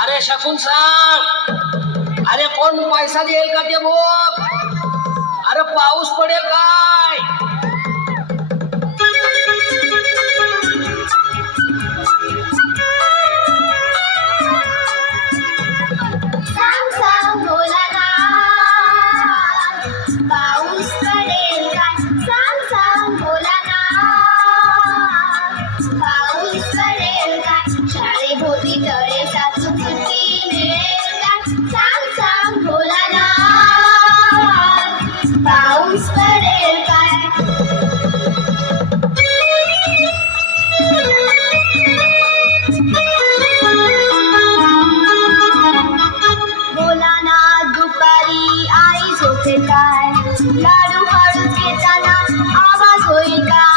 अरे शकून सांग अरे कोण पैसा देईल का ते बोल अरे पाऊस पडेल জানা আওয়াজ হইতা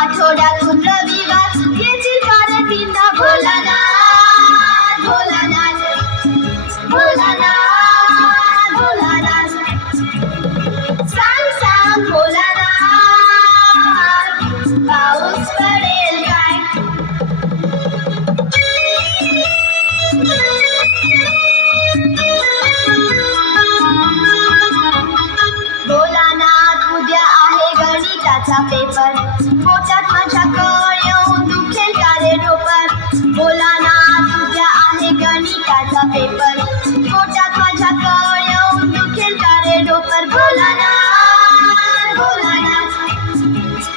आठवड्यातून रविवार কাঁচা পেপার গোটা ঠাসা করেও দুঃখের কারের ওপার। বোলা না দুটা আহে গানি কাঁচা পেপার গোটা ঠাসা করেও দুঃখের কারের ওপার। বোলা না বোলা না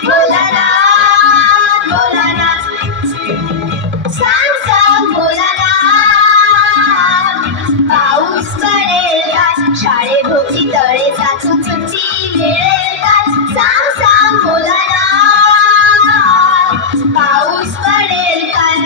বোলা না বোলা না সাম সাম বোলা না পুষ্করের কাজ